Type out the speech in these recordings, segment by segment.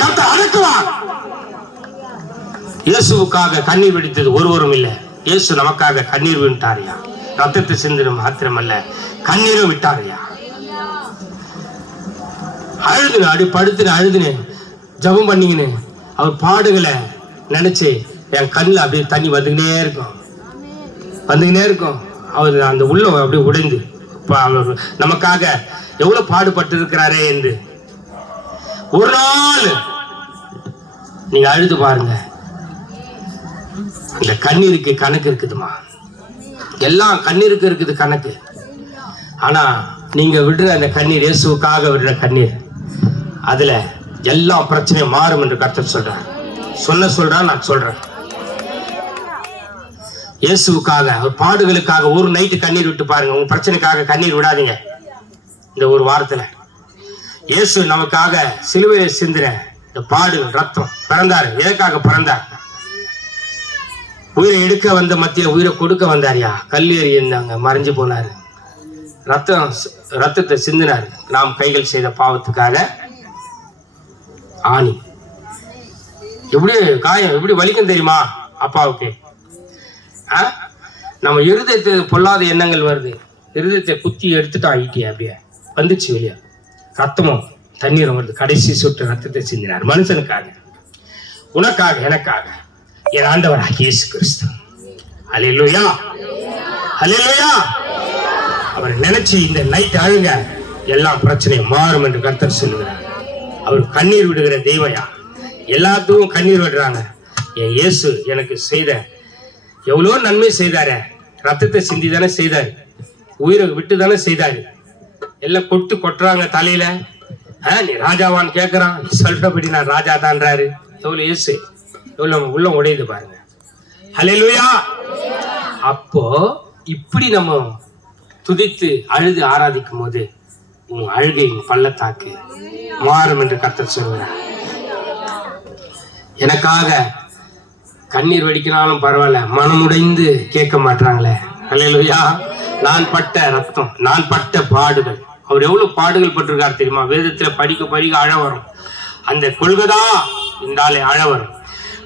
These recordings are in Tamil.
கத்த அடக்குவார். இயேசுவுக்காக கண்ணீர் வெடித்தது ஒருவரும் இல்லை. இயேசு நமக்காக கண்ணீர் விட்டாரியா? ரத்தத்தை சிந்தின மாத்திரமல்ல கண்ணீரும் விட்டாரியா? அழுதுன அடி படுத்துன அழுதுனேன் ஜெபம் பண்ணிக்கின்னு அவர் பாடுகளை நினைச்சு என் கண்ணில் அப்படியே தண்ணி வந்துக்கினே இருக்கும். வந்துக்கினே இருக்கும். அவர் அந்த உள்ளம் அப்படியே உடைந்து அவர் நமக்காக எவ்வளவு பாடுபட்டு இருக்கிறாரே என்று. ஒரு நாள் நீங்க அழுது பாருங்க. இந்த கண்ணீருக்கு கணக்கு இருக்குதுமா? எல்லாம் கண்ணீருக்கு இருக்குது கணக்கு. ஆனா நீங்க விடுற அந்த கண்ணீர் இயேசுவுக்காக விடுற கண்ணீர் அதுல எல்லா பிரச்சனையும் மாறும் என்று கருத்து சொல்றேன் சொல்ல சொல்றேன் நான் சொல்றேன். இயேசுவுக்காக ஒரு பாடுகளுக்காக ஒரு நைட்டு கண்ணீர் விட்டு பாருங்க. உங்க பிரச்சனைக்காக கண்ணீர் விடாதீங்க. இந்த ஒரு வாரத்துல. இயேசு நமக்காக சிலுவையை சிந்தின இந்த பாடுகள் ரத்தம் பிறந்தார். எதற்காக பிறந்தார்? உயிரை எடுக்க வந்த மத்திய உயிரை கொடுக்க வந்தாரியா கல்லேறி இருந்தாங்க மறைஞ்சு போனாரு. ரத்தம் ரத்தத்தை சிந்தினார். நாம் கைகள் செய்த பாவத்துக்காக ஆணி. எப்படி காயம் எப்படி வலிக்கும் தெரியுமா? அப்பாவுக்கு. ஆ? நம்ம இருதயத்தை பொல்லாத எண்ணங்கள் வருது. இருதயத்தை குத்தி எடுத்துட்டோம் ஈட்டியா அப்படியே? வந்துச்சு வெளியே. ரத்தமும். தண்ணீர் அவரது கடைசி சொட்டு ரத்தத்தை சிந்தினார். மனுஷனுக்காக. உனக்காக எனக்காக. என் ஆண்டவராக இயேசு கிறிஸ்து. அலையிலுயா அலையிலுயா அவர் நினைச்சு இந்த நைட் அழுங்க எல்லா பிரச்சனையும் மாறும் என்று கர்த்தர் சொல்லுகிறார். அவர் கண்ணீர் விடுகிற தெய்வயா எல்லாத்துக்கும் கண்ணீர் விடுறாங்க. என் இயேசு எனக்கு செய்த எவ்வளோ நன்மை செய்தாரு. ரத்தத்தை சிந்தி தானே செய்தார். உயிரை விட்டு தானே செய்தார். எல்லாம் கொட்டு கொட்டுறாங்க தலையில. நீ ராஜாவான்னு கேட்கறான் நீ சொல்றபடி நான் ராஜா தான்றாரு. எவ்வளவு இயேசு எவ்வளவு உள்ள உடையுது பாருங்க. ஹலெலுயா அப்போ இப்படி நம்ம துதித்து அழுது ஆராதிக்கும் போது உன் அழுகையின் பள்ளத்தாக்கு மாறும் என்று கர்த்தர் சொல்கிறார் எனக்காக கண்ணீர் வடிக்கினாலும் பரவாயில்ல மனமுடைந்து கேட்க மாட்டாங்களே அல்லையா நான் பட்ட ரத்தம் நான் பட்ட பாடுகள் அவர் எவ்வளவு பாடுகள் பட்டிருக்கார் தெரியுமா? வேதத்துல படிக்க படிக்க அழ வரும். அந்த கொள்கதா என்றாலே அழ வரும்.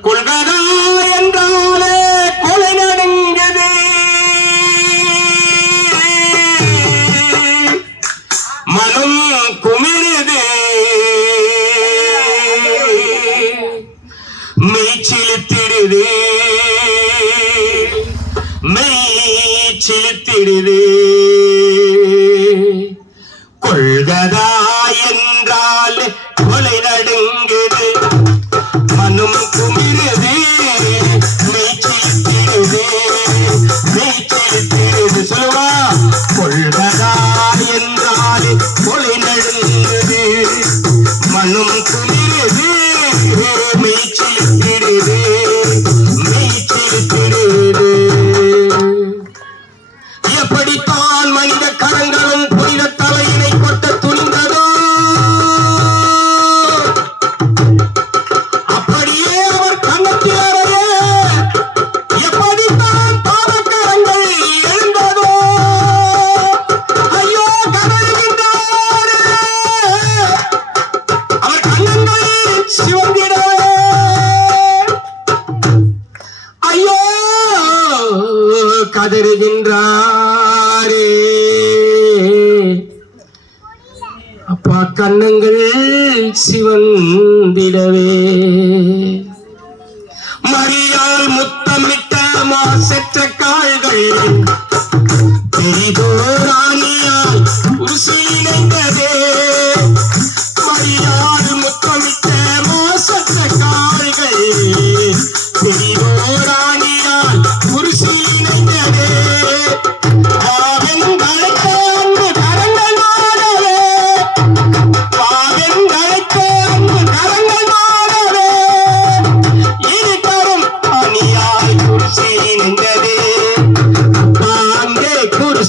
கொள்கதா என்றாலே கொலை நடுங்குது மனம் குமிழுது. மெய் சிலுத்திடுது மெய் சிலுத்திடுது கதறுகின்றாரே அப்பா கண்ணங்கள் சிவந்திடவே. மறியால் முத்தமிட்ட மாசற்ற கால்கள்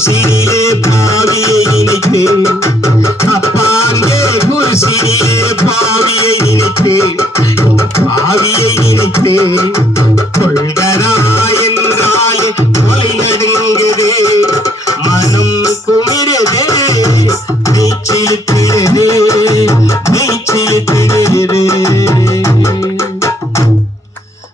குசிலே பாவியை நினைத்தேன். அப்பாங்கே குசிலே பாவியை நினைத்தேன். பாவியை நினைத்தேன். கொள்கராயன் ராயன் கொலை மனம் குமிரதே